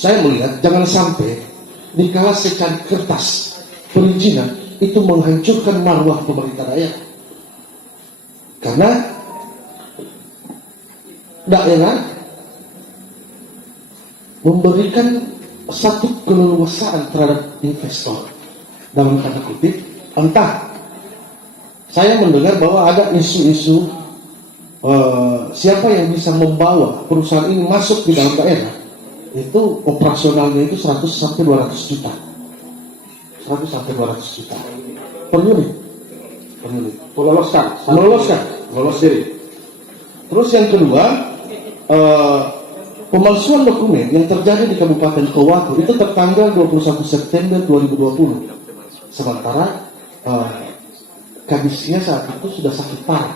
saya melihat jangan sampai dikala secari kertas perizinan itu menghancurkan marwah pemerintah daerah. Karena daerah memberikan satu keleluasaan terhadap investor, dalam tanda kutip, entah saya mendengar bahwa ada isu-isu siapa yang bisa membawa perusahaan ini masuk di dalam daerah, itu operasionalnya itu 100 sampai 200 juta. 100 sampai 200 juta per unit. Lolos diri. Terus yang kedua, pemalsuan dokumen yang terjadi di Kabupaten Towatu itu tertanggal 21 September 2020. Sementara kadisnya saat itu sudah sakit parah.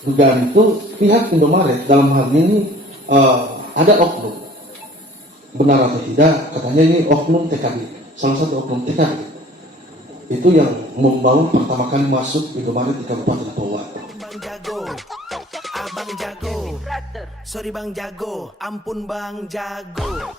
Dugaan itu pihak Indomaret dalam hal ini ada oknum. Benar atau tidak, katanya ini oknum TKB, salah satu oknum TKB itu yang membawa pertama kali masuk Indomaret di Kabupaten Towatu. Bang Jago, Abang Jago, sorry Bang Jago, ampun Bang Jago.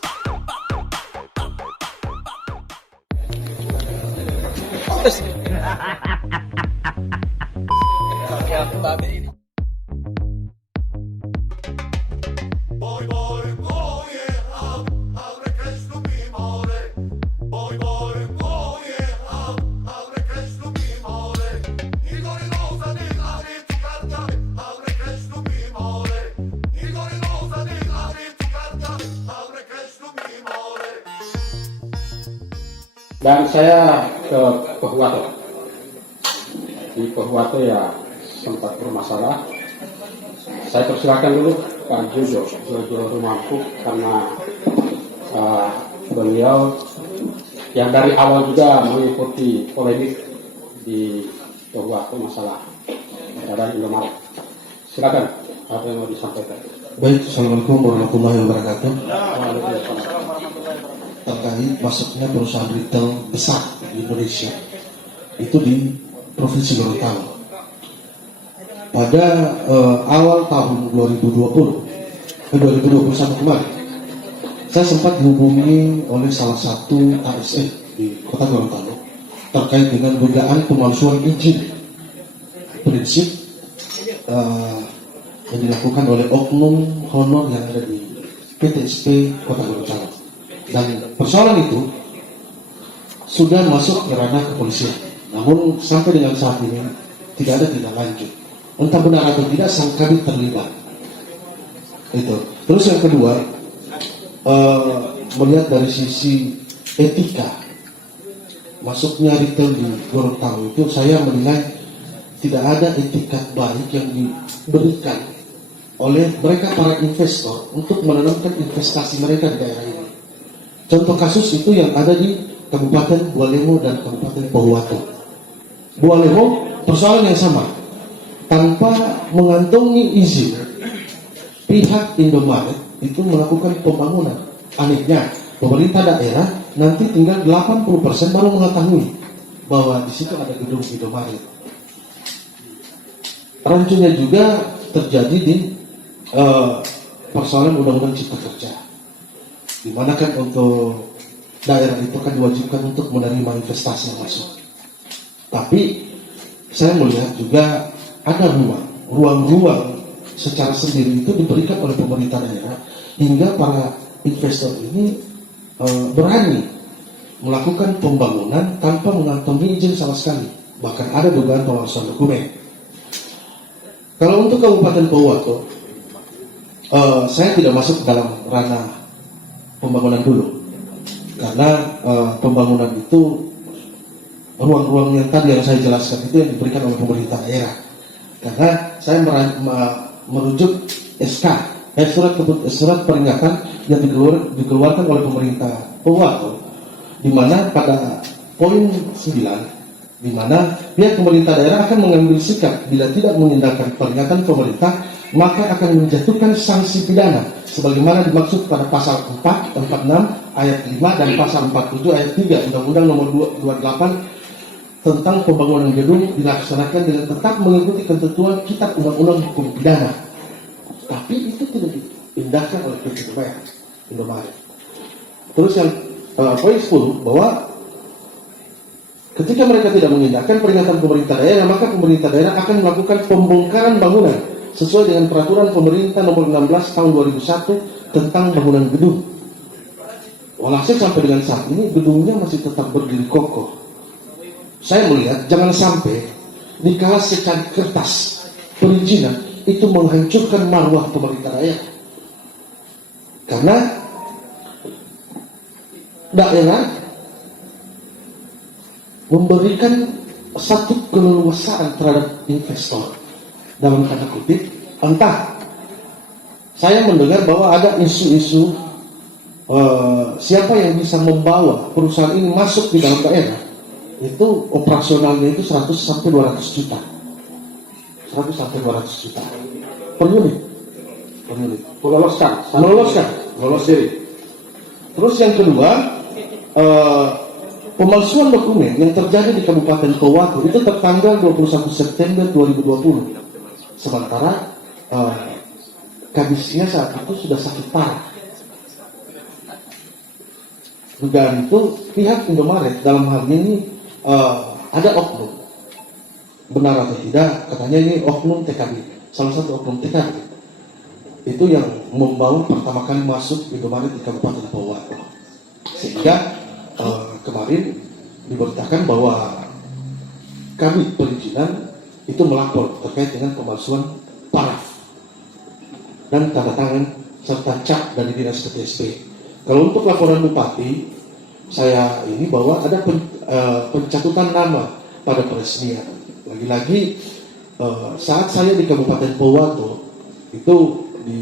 Dan saya ke Pohuwato. Di Pohuwato ya sempat bermasalah. Saya persilakan dulu Pak Jojo Rumahku karena beliau yang dari awal juga mengikuti polemik di Pohuwato masalah keadaan Indomaret. Silakan, apa yang mau disampaikan? Baik, Assalamualaikum warahmatullahi wabarakatuh. Terkait masuknya perusahaan retail besar di Indonesia itu di Provinsi Gorontalo pada awal tahun 2021 kemarin, saya sempat dihubungi oleh salah satu ASN di Kota Gorontalo terkait dengan dugaan pemalsuan izin prinsip yang dilakukan oleh oknum honor yang ada di PTSP Kota Gorontalo. Dan persoalan itu sudah masuk ke ranah kepolisian. Namun sampai dengan saat ini tidak ada tindak lanjut. Entah benar atau tidak sang kabit terlibat. Itu. Terus yang kedua, melihat dari sisi etika masuknya retail di Gorontalo itu, saya menilai tidak ada etika baik yang diberikan oleh mereka para investor untuk menanamkan investasi mereka di daerah ini. Contoh kasus itu yang ada di Kabupaten Bualemo dan Kabupaten Pohuwato. Bualemo persoalan yang sama, tanpa mengantongi izin pihak Indomaret itu melakukan pembangunan. Anehnya pemerintah daerah nanti tinggal 80% baru mengetahui bahwa di situ ada gedung Indomaret. Rancunya juga terjadi di persoalan Undang-Undang Cipta Kerja, di mana kan untuk daerah itu kan diwajibkan untuk menerima investasi yang masuk. Tapi saya melihat juga ada ruang-ruang secara sendiri itu diberikan oleh pemerintah daerah hingga para investor ini berani melakukan pembangunan tanpa mengantongi izin sama sekali. Bahkan ada dugaan pemalsuan dokumen. Kalau untuk Kabupaten Pohuwato, saya tidak masuk dalam ranah pembangunan dulu, karena pembangunan itu ruang-ruang yang tadi yang saya jelaskan itu yang diberikan oleh pemerintah daerah. Karena saya merujuk surat peringatan yang dikeluarkan oleh pemerintah Pohuwato, di mana pada poin 9, di mana pihak pemerintah daerah akan mengambil sikap bila tidak mengindahkan peringatan pemerintah, maka akan menjatuhkan sanksi pidana sebagaimana dimaksud pada pasal 4, 46 ayat 5 dan pasal 47 ayat 3 Undang-Undang Nomor 28 tentang pembangunan gedung dilaksanakan dengan tetap mengikuti ketentuan Kitab Undang-Undang Hukum Pidana. Tapi itu diindahkan oleh PT Indomaret. Terus yang poin 10 bahwa ketika mereka tidak mengindahkan peringatan pemerintah daerah, maka pemerintah daerah akan melakukan pembongkaran bangunan sesuai dengan peraturan pemerintah nomor 16 tahun 2001 tentang bangunan gedung. Walhasil sampai dengan saat ini gedungnya masih tetap berdiri kokoh. Saya melihat jangan sampai dikala secari kertas perizinan itu menghancurkan marwah pemerintah daerah. Karena daerah memberikan satu keleluasaan terhadap investor dalam tanda kutip, entah saya mendengar bahwa ada isu-isu siapa yang bisa membawa perusahaan ini masuk di dalam daerah, itu operasionalnya itu 100 sampai 200 juta 100 sampai 200 juta per unit lolos diri. Terus yang kedua, pemalsuan dokumen yang terjadi di Kabupaten Towako itu tertanggal 21 September 2020. Sementara kadisnya saat itu sudah sakit parah. Dugaan itu pihak Indomaret dalam hal ini ada oknum. Benar atau tidak, katanya ini oknum TKB, salah satu oknum TKB. Itu yang membawa pertama kali masuk Indomaret di Kabupaten Towako. Sehingga kemarin diberitakan bahwa kami perizinan itu melapor terkait dengan pemalsuan paraf dan tanda tangan serta cap dari dinas PTSP. Kalau untuk laporan bupati, saya ini bahwa ada pencatutan nama pada peresmian. Lagi-lagi saat saya di Kabupaten Towako itu di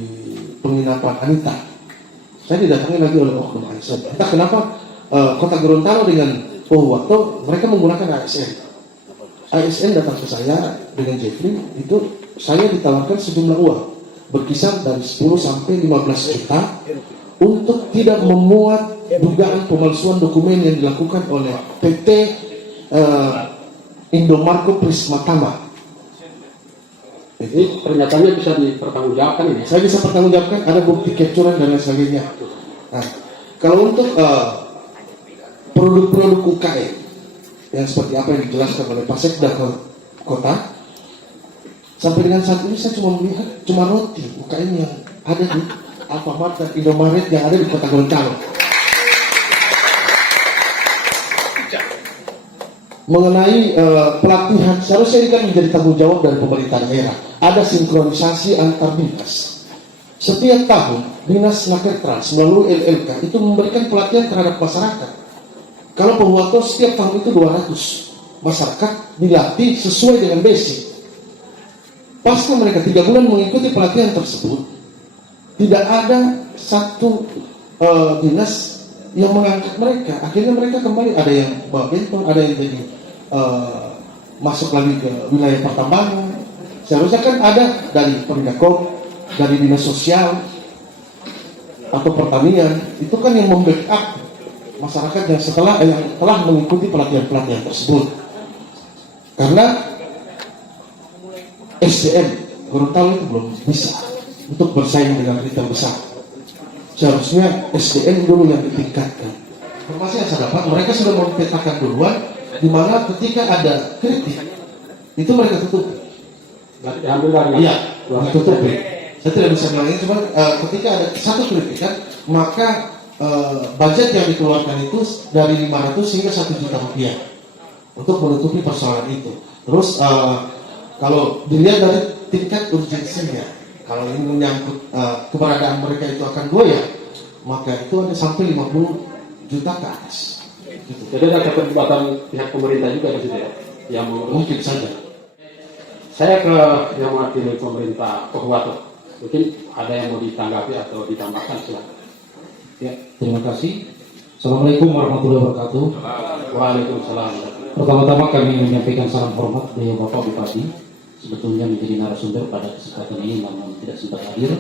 penginapan Anita, saya didatangi lagi oleh oknum ASN. Entah kenapa Kota Gorontalo dengan Towako mereka menggunakan ASN. ASN datang ke saya dengan Jeffrey, itu saya ditawarkan sejumlah uang berkisar dari 10 sampai 15 juta untuk tidak memuat dugaan pemalsuan dokumen yang dilakukan oleh PT Indomarko Prisma Tama. Ini pernyataannya bisa dipertanggungjawabkan ini. Saya bisa pertanggungjawabkan, ada bukti capturean dan lain sebagainya. Nah, kalau untuk produk-produk UKM yang seperti apa yang dijelaskan oleh Pak Sekda Kota, sampai dengan saat ini saya cuma melihat roti UKM yang ada di Alfamart dan Indomaret yang ada di Kota Gorontalo. Mengenai pelatihan, seharusnya ini kan menjadi tanggung jawab dari pemerintah daerah. Ada sinkronisasi antar dinas. Setiap tahun Dinas Nakertrans melalui LLK itu memberikan pelatihan terhadap masyarakat. Kalau Towako setiap tahun itu 200 masyarakat dilatih sesuai dengan basic. Pasca mereka 3 bulan mengikuti pelatihan tersebut, tidak ada satu dinas yang mengangkat mereka. Akhirnya mereka kembali, ada yang bawa bentor, ada yang jadi masuk lagi ke wilayah pertambangan. Seharusnya kan ada dari Perindakom, dari dinas sosial atau pertanian, itu kan yang membackup masyarakat yang telah mengikuti pelatihan-pelatihan tersebut. Karena SDM Gorontalo itu belum bisa untuk bersaing dengan retail besar. Seharusnya SDM dulu yang ditingkatkan. Informasi yang saya dapat, mereka sudah mempetakan duluan, di mana ketika ada kritik itu mereka tutup. Diambil dari Tutup. Saya tidak bisa bilangnya, cuma ketika ada satu kritikan, maka budget yang dikeluarkan itu dari 500 hingga 1 juta rupiah untuk menutupi persoalan itu. Terus kalau dilihat dari tingkat urgensinya, kalau ini menyangkut keberadaan mereka itu akan goyah, maka itu ada sampai 50 juta ke atas. Gitu. Jadi ada keterlibatan pihak pemerintah juga di situ ya? Yang Mungkin saja. Saya ke yang mewakili pemerintah Towako. Mungkin ada yang mau ditanggapi atau ditambahkan, silakan. Ya, terima kasih. Assalamualaikum warahmatullahi wabarakatuh. Waalaikumsalam. Pertama-tama kami menyampaikan salam hormat dari Bapak Bupati. Sebetulnya menjadi narasumber pada kesempatan ini namun tidak sempat hadir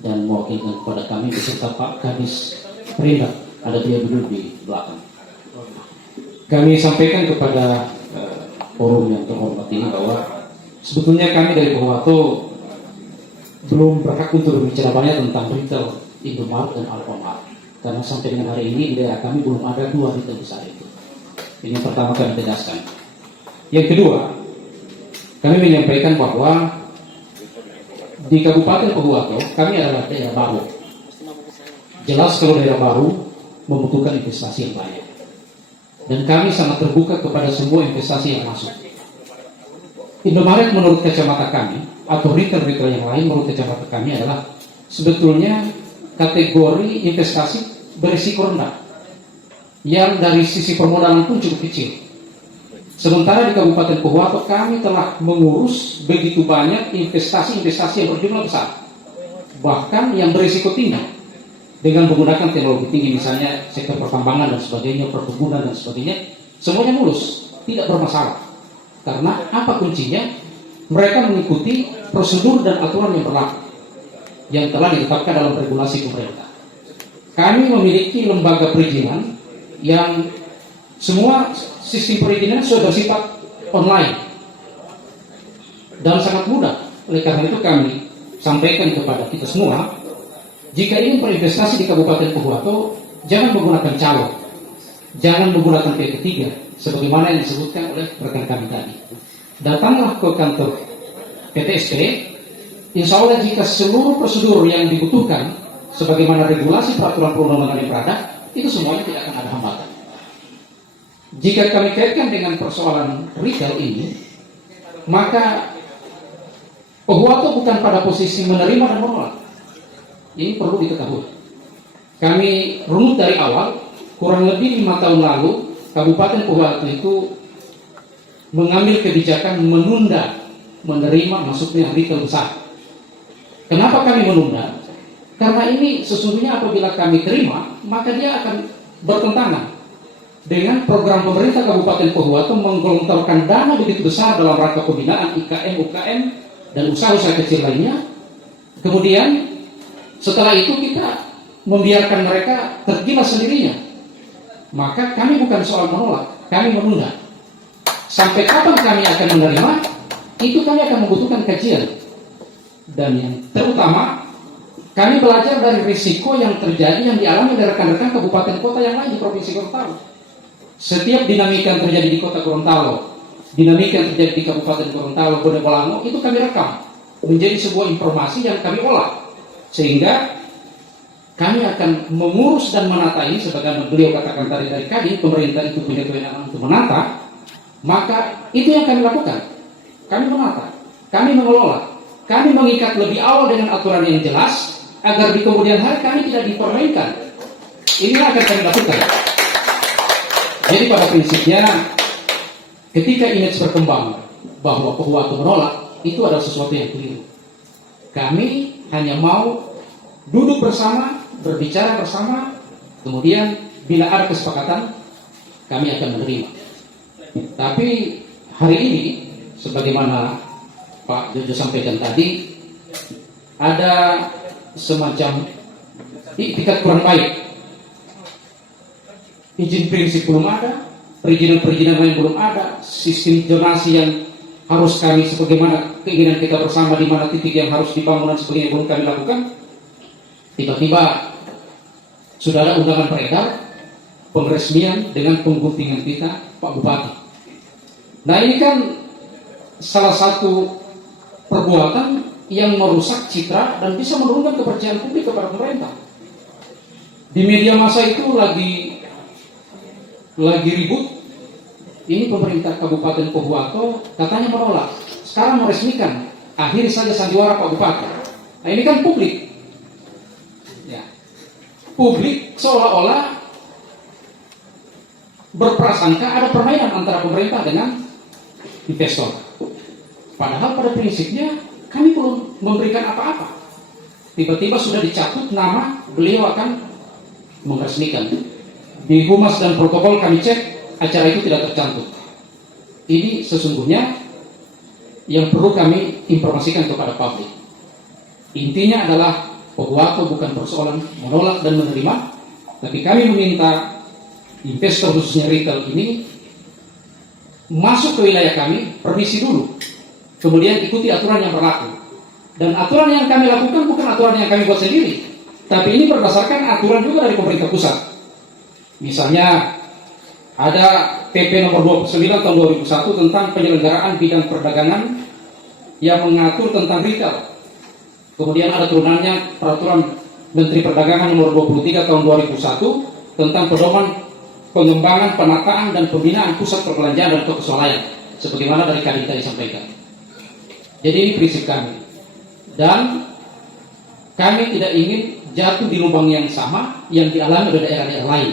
dan mewakilkan kepada kami beserta Pak Kadis Perindak, ada dia duduk di belakang. Kami sampaikan kepada forum yang terhormat ini bahwa sebetulnya kami dari Towako belum berhak untuk berbicara banyak tentang retail Indomaret dan Alfamart, karena sampai dengan hari ini di daerah kami belum ada dua retail besar itu. Ini yang pertama kami tegaskan. Yang kedua, kami menyampaikan bahwa di Kabupaten Pohuwato kami adalah daerah baru. Jelas kalau daerah baru membutuhkan investasi yang banyak. Dan kami sangat terbuka kepada semua investasi yang masuk. Indomaret menurut kacamata kami, atau retail-retail yang lain menurut kacamata kami adalah sebetulnya kategori investasi berisiko rendah, yang dari sisi permodalan pun cukup kecil. Sementara di Kabupaten Pohuwato kami telah mengurus begitu banyak investasi-investasi yang berjumlah besar, bahkan yang berisiko tinggi, dengan menggunakan teknologi tinggi, misalnya sektor pertambangan dan sebagainya, perkebunan dan sebagainya, semuanya mulus, tidak bermasalah. Karena apa kuncinya? Mereka mengikuti prosedur dan aturan yang berlaku, yang telah ditetapkan dalam regulasi pemerintah. Kami memiliki lembaga perizinan yang semua sistem perizinan sudah bersifat online dan sangat mudah. Oleh karena itu kami sampaikan kepada kita semua, jika ingin berinvestasi di Kabupaten Pohuwato, jangan menggunakan calo, jangan menggunakan pihak ketiga, sebagaimana yang disebutkan oleh rekan kami tadi. Datanglah ke kantor PTSP, insya Allah jika seluruh prosedur yang dibutuhkan, sebagaimana regulasi peraturan perundang-undangan yang berada, itu semuanya tidak akan ada hambatan. Jika kami kaitkan dengan persoalan retail ini, maka Pohuwato bukan pada posisi menerima dan menolak. Ini perlu diketahui. Kami runut dari awal, kurang lebih 5 tahun lalu, Kabupaten Pohuwato itu mengambil kebijakan menunda menerima masuknya retail besar. Kenapa kami menunda? Karena ini sesungguhnya apabila kami terima, maka dia akan bertentangan dengan program pemerintah Kabupaten Pohuwato menggelontorkan dana begitu besar dalam rangka pembinaan IKM, UKM, dan usaha-usaha kecil lainnya. Kemudian setelah itu kita membiarkan mereka tergilas sendirinya. Maka kami bukan soal menolak, kami menunda. Sampai kapan kami akan menerima, itu kami akan membutuhkan kajian. Dan yang terutama, kami belajar dari risiko yang terjadi yang dialami oleh rekan-rekan kabupaten kota yang lain di Provinsi Gorontalo. Setiap dinamika yang terjadi di Kota Gorontalo, dinamika yang terjadi di Kabupaten Gorontalo, Bonegolango, itu kami rekam menjadi sebuah informasi yang kami olah. Sehingga kami akan mengurus dan menata ini, sebagaimana beliau katakan tadi, pemerintah itu punya kewenangan untuk menata, maka itu yang kami lakukan. Kami menata, kami mengelola, kami mengikat lebih awal dengan aturan yang jelas, agar di kemudian hari kami tidak dipermainkan. Inilah akan kami lakukan. Jadi pada prinsipnya, ketika image berkembang bahwa Pohuwato menolak, itu adalah sesuatu yang keliru. Kami hanya mau duduk bersama, berbicara bersama, kemudian bila ada kesepakatan, kami akan menerima. Tapi hari ini, sebagaimana Pak Jojo sampaikan tadi, ada semacam itikat kurang baik. Izin prinsip belum ada, perizinan-perizinan lain belum ada, sistem zonasi yang harus kami sebagaimana keinginan kita bersama di mana titik yang harus dibangun dan sebagainya belum kami lakukan. Tiba-tiba sudah ada undangan beredar pengresmian dengan pengguntingan kita Pak Bupati. Nah ini kan salah satu perbuatan yang merusak citra dan bisa menurunkan kepercayaan publik kepada pemerintah. Di media massa itu lagi ribut. Ini pemerintah Kabupaten Pohuwato katanya menolak, sekarang meresmikan, akhiri saja sandiwara Pak Bupati. Nah ini kan publik, ya. Publik seolah-olah berprasangka ada permainan antara pemerintah dengan investor. Padahal pada prinsipnya kami belum memberikan apa-apa. Tiba-tiba sudah dicatut nama beliau akan meresmikan. Di humas dan protokol kami cek, acara itu tidak tercantum. Ini sesungguhnya yang perlu kami informasikan kepada publik. Intinya adalah Pohuwato bukan persoalan menolak dan menerima, tapi kami meminta investor khususnya retail ini masuk ke wilayah kami, permisi dulu, kemudian ikuti aturan yang berlaku. Dan aturan yang kami lakukan bukan aturan yang kami buat sendiri, tapi ini berdasarkan aturan juga dari pemerintah pusat. Misalnya ada PP nomor 29 tahun 2001 tentang penyelenggaraan bidang perdagangan yang mengatur tentang retail. Kemudian ada turunannya peraturan Menteri Perdagangan nomor 23 tahun 2001 tentang pedoman pengembangan, penataan dan pembinaan pusat perbelanjaan dan toko swalayan, sebagaimana dari Kadin tadi sampaikan. Jadi ini prinsip kami. Dan kami tidak ingin jatuh di lubang yang sama yang dialami oleh daerah-daerah lain.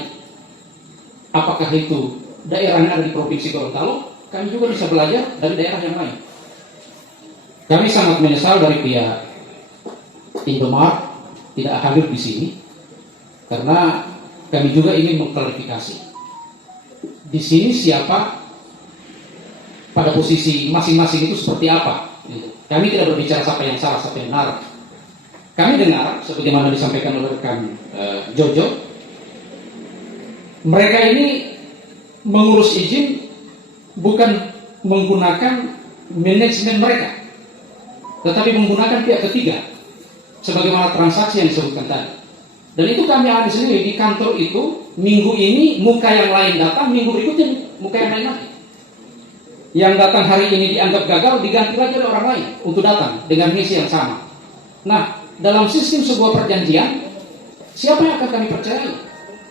Apakah itu daerahnya ada di Provinsi Gorontalo? Kami juga bisa belajar dari daerah yang lain. Kami sangat menyesal dari pihak Indomaret tidak hadir di sini, karena kami juga ingin mengklarifikasi di sini siapa pada posisi masing-masing itu seperti apa. Kami tidak berbicara siapa yang salah, siapa yang benar. Kami dengar, sebagaimana disampaikan oleh rekan Jojo, mereka ini mengurus izin bukan menggunakan manajemen mereka, tetapi menggunakan pihak ketiga, sebagaimana transaksi yang disebutkan tadi. Dan itu kami alami sendiri di kantor itu. Minggu ini muka yang lain datang, minggu berikutnya muka yang lain lagi. Yang datang hari ini dianggap gagal, diganti lagi oleh orang lain untuk datang dengan misi yang sama. Nah, dalam sistem sebuah perjanjian, siapa yang akan kami percayai?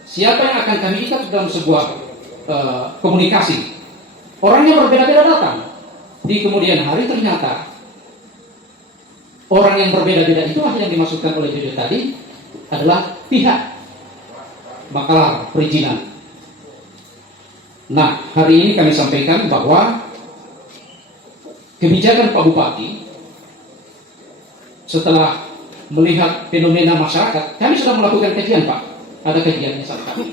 Siapa yang akan kami ikat dalam sebuah komunikasi? Orang yang berbeda-beda datang. Di kemudian hari ternyata orang yang berbeda-beda itulah yang dimaksudkan oleh Jojo tadi adalah pihak Bakalar perizinan. Nah, hari ini kami sampaikan bahwa kebijakan Pak Bupati setelah melihat fenomena masyarakat, kami sudah melakukan kajian, Pak. Ada kajiannya saat kami.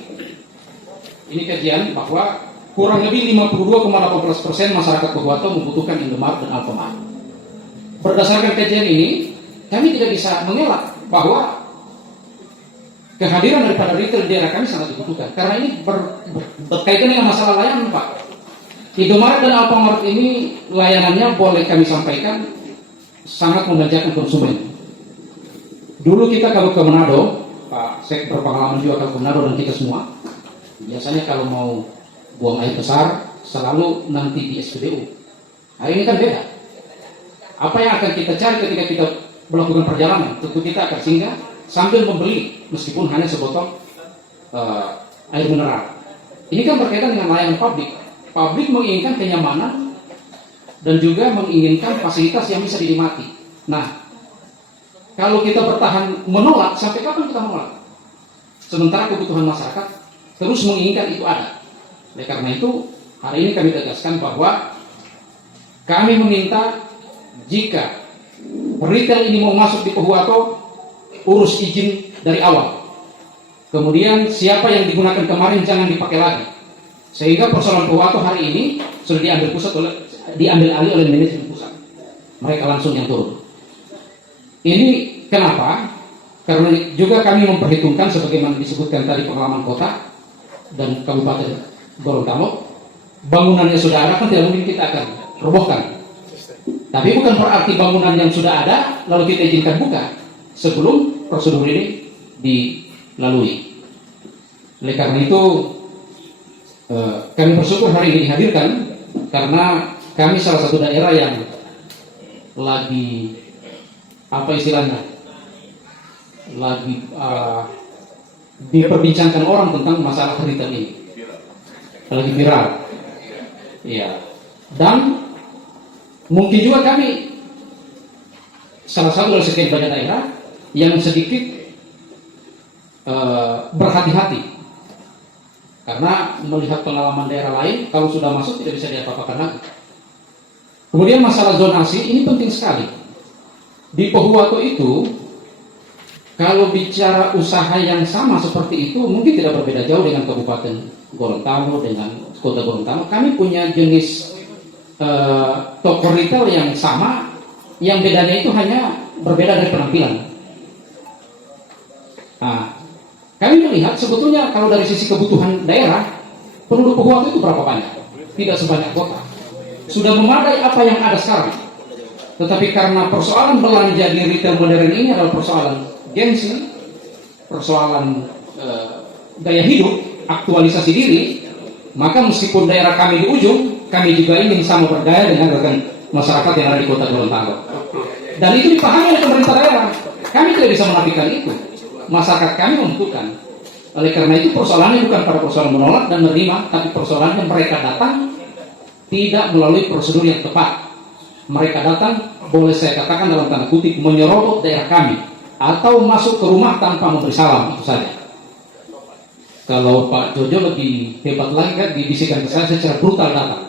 Ini kajian bahwa kurang lebih 52,18% masyarakat Pohuwato membutuhkan Indomaret dan Alfamart. Berdasarkan kajian ini, kami tidak bisa mengelak bahwa kehadiran daripada retail di daerah kami sangat dibutuhkan. Karena ini berkaitan dengan masalah layanan, Pak. Indomaret dan Alfamart ini layanannya boleh kami sampaikan sangat memanjakan konsumen. Dulu kita kalau ke Manado, Pak Sek berpengalaman juga kalau ke Manado dan kita semua, biasanya kalau mau buang air besar selalu nanti di SPBU. Hari ini kan beda. Apa yang akan kita cari ketika kita melakukan perjalanan? Tentu kita akan singgah sambil membeli, meskipun hanya sebotol air mineral. Ini kan berkaitan dengan layanan publik. Publik menginginkan kenyamanan dan juga menginginkan fasilitas yang bisa dinikmati. Nah, kalau kita bertahan menolak, sampai kapan kita menolak? Sementara kebutuhan masyarakat terus menginginkan itu ada. Oleh karena itu, hari ini kami tegaskan bahwa kami meminta jika retail ini mau masuk di Pohuwato, urus izin dari awal. Kemudian siapa yang digunakan kemarin jangan dipakai lagi. Sehingga persoalan Pohuwato hari ini sudah diambil alih oleh manajemen pusat. Mereka langsung yang turun. Ini kenapa? Karena juga kami memperhitungkan sebagaimana disebutkan tadi pengalaman kota dan Kabupaten Gorontalo. Bangunannya sudah ada, kan tidak mungkin kita akan robohkan. Tapi bukan berarti bangunan yang sudah ada lalu kita izinkan buka sebelum prosedur ini dilalui. Oleh karena itu kami bersyukur hari ini dihadirkan, karena kami salah satu daerah yang lagi apa istilahnya, lagi diperbincangkan orang tentang masalah retail ini, lagi viral. Ya, dan mungkin juga kami salah satu dari sekian banyak daerah yang sedikit berhati-hati, karena melihat pengalaman daerah lain, kalau sudah masuk tidak bisa diapa-apakan lagi. Kemudian masalah zonasi ini penting sekali. Di Pohuwato itu, kalau bicara usaha yang sama seperti itu, mungkin tidak berbeda jauh dengan Kabupaten Gorontalo, dengan Kota Gorontalo. Kami punya jenis toko retail yang sama, yang bedanya itu hanya berbeda dari penampilan. Nah, kami melihat sebetulnya kalau dari sisi kebutuhan daerah, penduduk Pohuwato itu berapa banyak? Tidak sebanyak kota. Sudah memadai apa yang ada sekarang. Tetapi karena persoalan belanja di retail modern ini adalah persoalan gengsi, persoalan gaya hidup, aktualisasi diri, maka meskipun daerah kami di ujung, kami juga ingin sama berdaya dengan rekan masyarakat yang ada di kota Gorontalo. Dan itu dipahami oleh pemerintah daerah. Kami tidak bisa menafikan itu. Masyarakat kami membutuhkan. Oleh karena itu persoalannya bukan pada persoalan menolak dan menerima, tapi persoalannya mereka datang tidak melalui prosedur yang tepat. Mereka datang, boleh saya katakan dalam tanda kutip, menyerobot daerah kami atau masuk ke rumah tanpa memberi salam, itu saja. Kalau Pak Jojo lebih hebat lagi kan, dibisikkan ke saya secara brutal datang.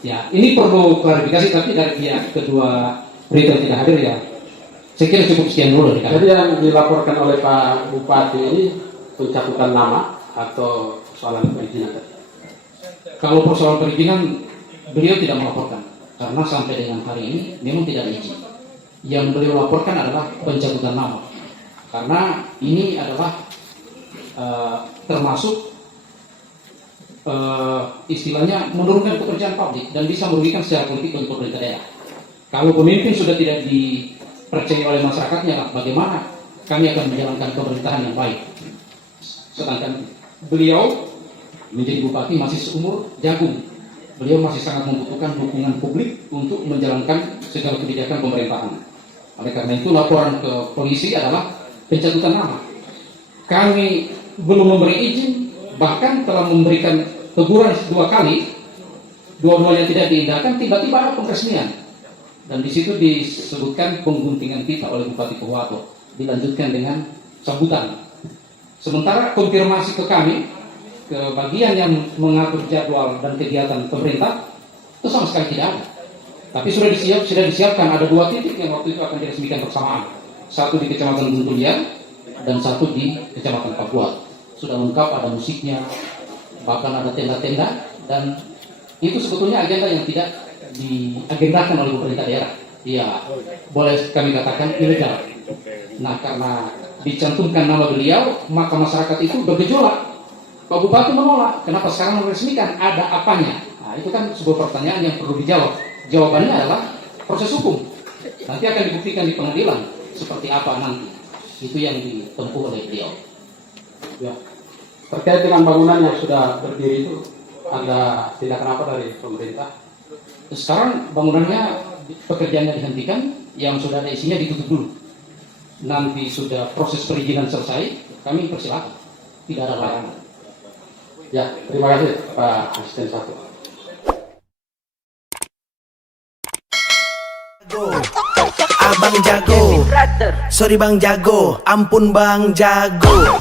Ya, ini perlu klarifikasi, tapi dari pihak kedua berita tidak hadir ya. Saya kira cukup sekian dulu. Jadi yang dilaporkan oleh Pak Bupati ini pencatutan nama atau persoalan perizinan? Kalau persoalan perizinan, beliau tidak melaporkan. Karena sampai dengan hari ini memang tidak ada izin. Yang beliau laporkan adalah pencatutan nama. Karena ini adalah termasuk istilahnya menurunkan kepercayaan publik dan bisa merugikan secara politik untuk pemerintah daerah. Kalau pemimpin sudah tidak dipercaya oleh masyarakatnya, bagaimana kami akan menjalankan pemerintahan yang baik? Sedangkan beliau menjadi bupati masih seumur jagung. Beliau masih sangat membutuhkan dukungan publik untuk menjalankan segala kebijakan pemerintahan. Oleh karena itu laporan ke polisi adalah pencatutan nama. Kami belum memberi izin, bahkan telah memberikan teguran 2 kali, dua-duanya tidak diindahkan, tiba-tiba ada peresmian. Dan di situ disebutkan pengguntingan kita oleh Bupati Pohuwato, dilanjutkan dengan sambutan. Sementara konfirmasi ke kami, ke bagian yang mengatur jadwal dan kegiatan pemerintah, itu sama sekali tidak ada. Tapi sudah disiapkan ada 2 titik yang waktu itu akan diresmikan bersamaan. Satu di Kecamatan Guntulian dan satu di Kecamatan Pakuat. Sudah lengkap, ada musiknya, bahkan ada tenda-tenda, dan itu sebetulnya agenda yang tidak diagendakan oleh pemerintah daerah. Ya, boleh kami katakan ilegal. Nah, karena dicantumkan nama beliau, maka masyarakat itu bergejolak. Pak Bupati menolak, kenapa sekarang meresmikan? Ada apanya? Nah, itu kan sebuah pertanyaan yang perlu dijawab. Jawabannya adalah proses hukum. Nanti akan dibuktikan di pengadilan seperti apa nanti. Itu yang ditempuh oleh beliau. Ya. Terkait dengan bangunan yang sudah berdiri itu, ada tindakan apa dari pemerintah? Sekarang bangunannya, pekerjaannya dihentikan, yang sudah ada isinya ditutup dulu. Nanti sudah proses perizinan selesai, kami persilakan. Tidak ada larangan. Ya, terima kasih Pak Asisten 1. Abang jago, sorry bang jago, ampun bang jago.